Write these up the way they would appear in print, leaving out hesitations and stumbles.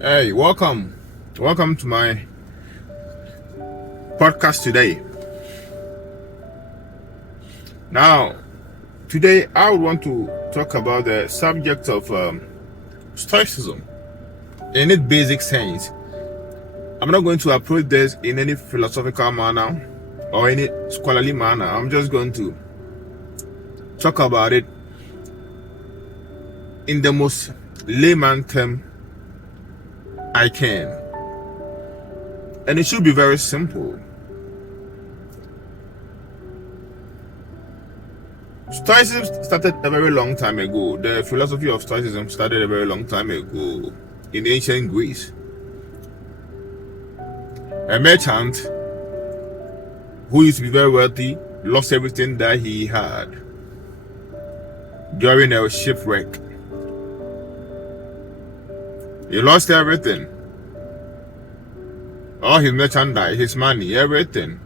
Hey, welcome to my podcast today. Now, today I would want to talk about the subject of Stoicism in its basic sense. I'm not going to approach this in any philosophical manner or any scholarly manner. I'm just going to talk about it in the most layman term I can. And it should be very simple. Stoicism started a very long time ago. The philosophy of Stoicism started a very long time ago in ancient Greece. A merchant who used to be very wealthy lost everything that he had during a shipwreck. He lost everything. All his merchandise, his money, everything.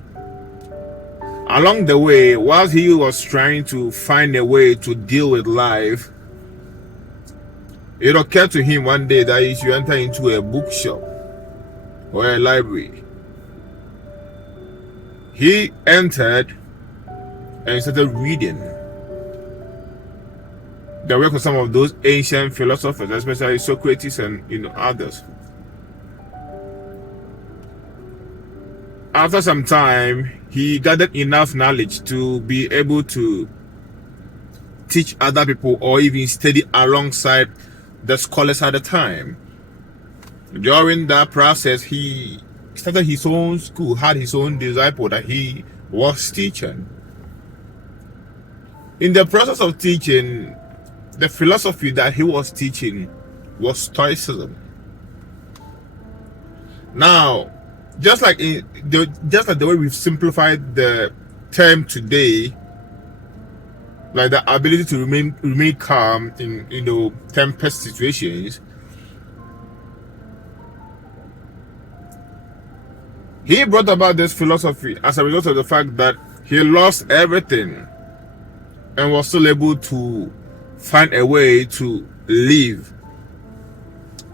Along the way, while he was trying to find a way to deal with life, it occurred to him one day that he should enter into a bookshop or a library. He entered and started reading the work of some of those ancient philosophers, especially Socrates and others. After some time, he gathered enough knowledge to be able to teach other people or even study alongside the scholars at the time. During that process, he started his own school, had his own disciple that he was teaching. In the process of teaching, the philosophy that he was teaching was Stoicism. Now, just like the way we've simplified the term today, like the ability to remain calm in tempest situations, he brought about this philosophy as a result of the fact that he lost everything and was still able to find a way to live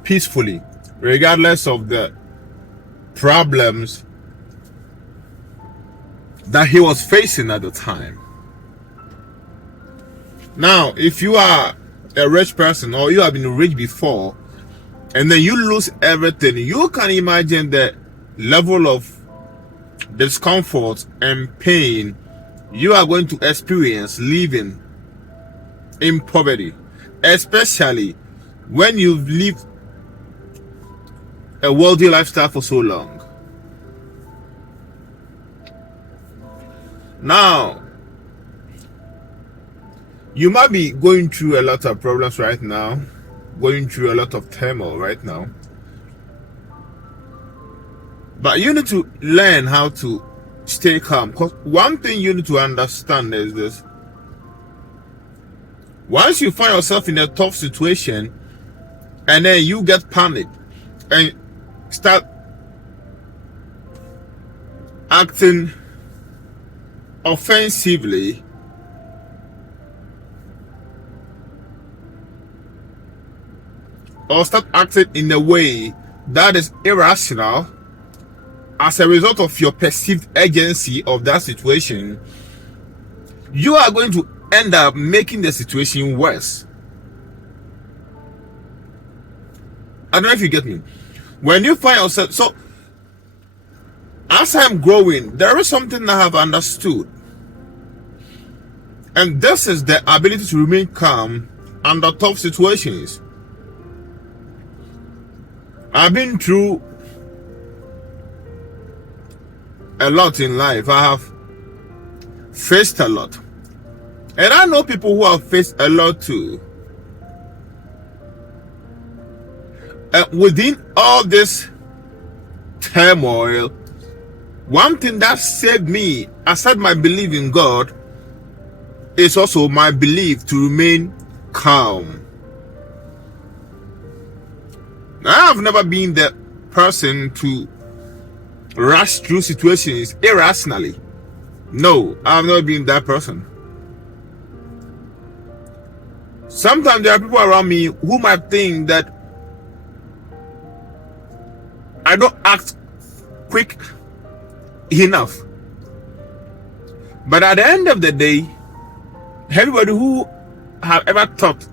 peacefully, regardless of the problems that he was facing at the time. Now, if you are a rich person or you have been rich before and then you lose everything, you can imagine the level of discomfort and pain you are going to experience living in poverty, especially when you've lived a wealthy lifestyle for so long. Now, you might be going through a lot of problems right now, going through a lot of turmoil right now, but you need to learn how to stay calm. Because one thing you need to understand is this: once you find yourself in a tough situation and then you get panicked and start acting offensively, or start acting in a way that is irrational as a result of your perceived urgency of that situation, you are going to end up making the situation worse. I don't know if you get me. When you find yourself, so as I'm growing, there is something I have understood, and this is the ability to remain calm under tough situations. I've been through a lot in life. I have faced a lot, and I know people who have faced a lot too. Within all this turmoil, one thing that saved me, aside my belief in God, is also my belief to remain calm. I have never been the person to rush through situations irrationally. No, I have never been that person. Sometimes there are people around me who might think that I don't act quick enough. But at the end of the day, everybody who have ever thought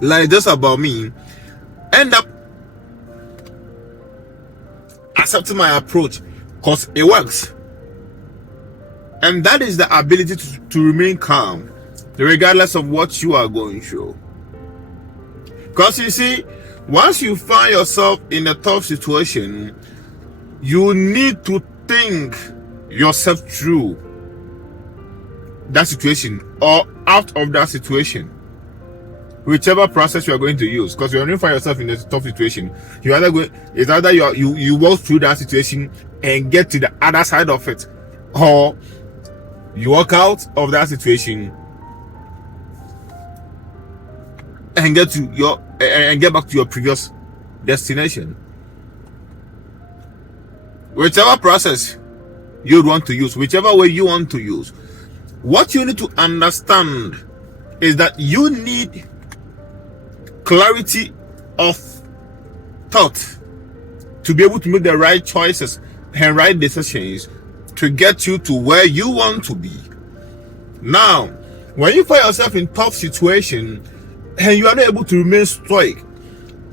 like this about me end up accepting my approach because it works. And that is the ability to remain calm regardless of what you are going through. Because you see, once you find yourself in a tough situation, you need to think yourself through that situation or out of that situation, whichever process you are going to use. Because when you find yourself in a tough situation, it's either you walk through that situation and get to the other side of it, or you walk out of that situation and get back to your previous destination. Whichever process you want to use, whichever way you want to use, what you need to understand is that you need clarity of thought to be able to make the right choices and right decisions to get you to where you want to be. Now, when you find yourself in tough situation and you are not able to remain stoic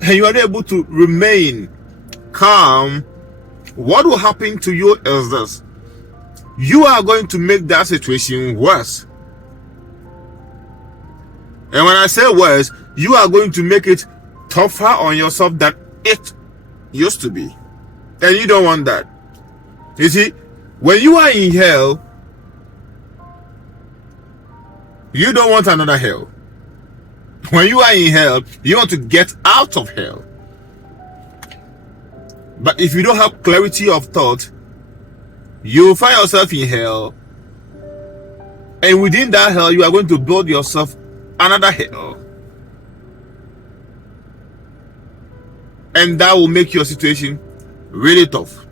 and you are not able to remain calm, what will happen to you is this: you are going to make that situation worse. And when I say worse, you are going to make it tougher on yourself than it used to be. And you don't want that. You see, when you are in hell, you don't want another hell. When you are in hell, you want to get out of hell. But if you don't have clarity of thought, you find yourself in hell, and within that hell, you are going to build yourself another hell. And that will make your situation really tough.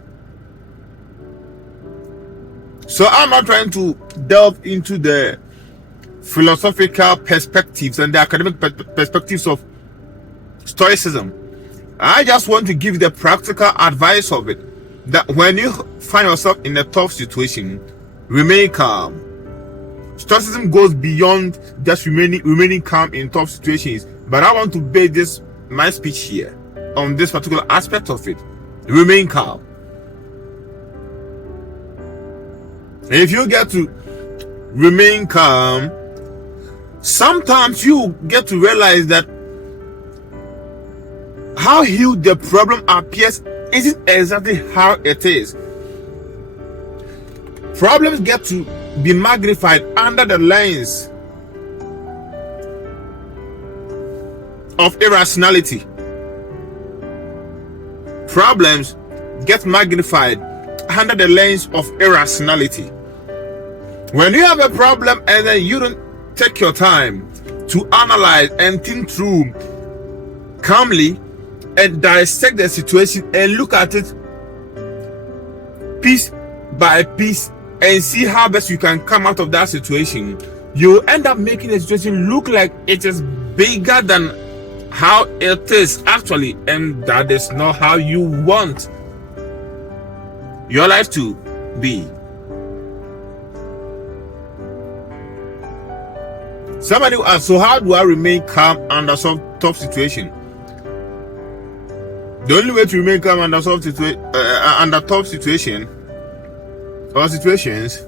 So I'm not trying to delve into the philosophical perspectives and the academic perspectives of Stoicism. I just want to give the practical advice of it, that when you find yourself in a tough situation, remain calm. Stoicism goes beyond just remaining calm in tough situations, but I want to base my speech here on this particular aspect of it. Remain calm. If you get to remain calm, sometimes you get to realize that how huge the problem appears isn't exactly how it is. Problems get to be magnified under the lens of irrationality. Problems get magnified under the lens of irrationality. When you have a problem and then you don't take your time to analyze and think through calmly and dissect the situation and look at it piece by piece and see how best you can come out of that situation, you end up making the situation look like it is bigger than how it is actually, and that is not how you want your life to be. Somebody will ask, so how do I remain calm under some tough situation? The only way to remain calm under under tough situation or situations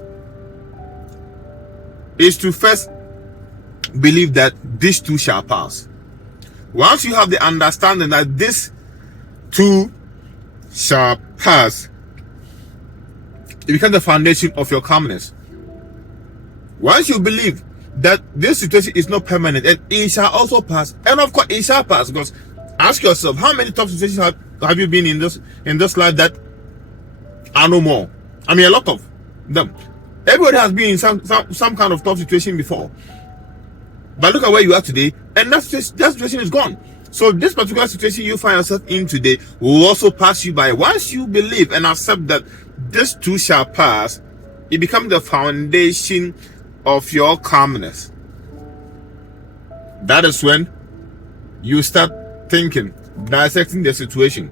is to first believe that this too shall pass. Once you have the understanding that this too shall pass, it becomes the foundation of your calmness. Once you believe that this situation is not permanent and it shall also pass, and of course it shall pass, because ask yourself, how many tough situations have you been in this life that are no more? I mean, a lot of them. Everybody has been in some kind of tough situation before, but look at where you are today, and that situation is gone. So this particular situation you find yourself in today will also pass you by. Once you believe and accept that this too shall pass, it becomes the foundation of your calmness. That is when you start thinking, dissecting the situation,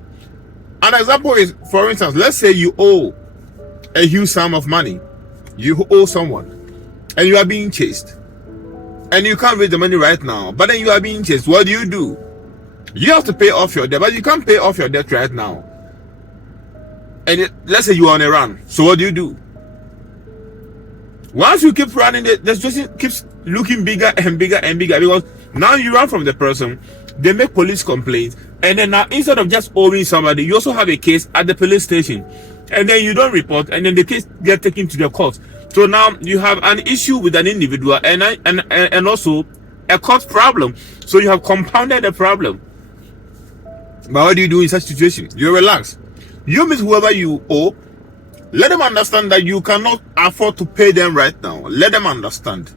An example is, for instance, let's say you owe a huge sum of money. You owe someone and you are being chased. And you can't raise the money right now, but then you are being chased. What do? You have to pay off your debt, but you can't pay off your debt right now. And let's say you are on a run. So what do? Once you keep running, the situation keeps looking bigger and bigger and bigger, because now you run from the person, they make police complaints, and then now instead of just owing somebody, you also have a case at the police station, and then you don't report, and then the case gets taken to the court. So now you have an issue with an individual and also a court problem. So you have compounded the problem. But what do you do in such situation? You relax. You meet whoever you owe. Let them understand that you cannot afford to pay them right now. Let them understand.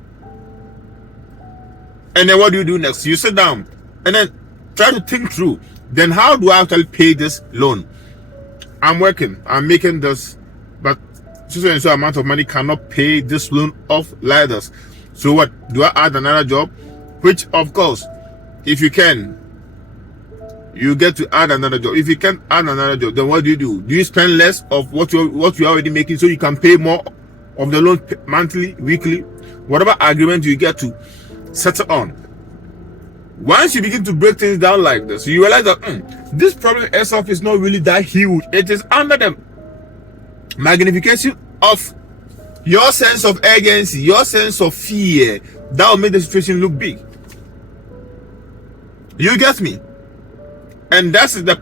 And then what do you do next? You sit down and then try to think through. Then how do I actually pay this loan? I'm working. I'm making this, but so amount of money cannot pay this loan off like this. So what? Do I add another job? Which, of course, if you can, you get to add another job. If you can't add another job, then what do? Do you spend less of what you're already making so you can pay more of the loan monthly, weekly, whatever agreement you get to settle on? Once you begin to break things down like this, you realize that this problem itself is not really that huge. It is under the magnification of your sense of urgency, your sense of fear, that will make the situation look big. You get me? And this is the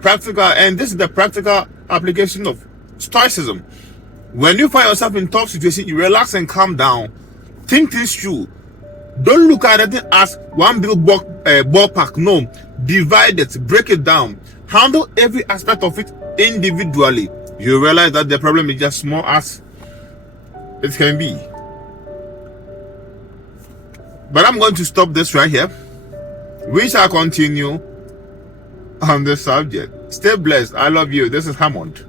practical application of Stoicism. When you find yourself in tough situation, you relax and calm down. Think this through. Don't look at it as one big ballpark. No, divide it, break it down, handle every aspect of it individually. You realize that the problem is just small as it can be. But I'm going to stop this right here. We shall continue on this subject. Stay blessed. I love you. This is Hammond.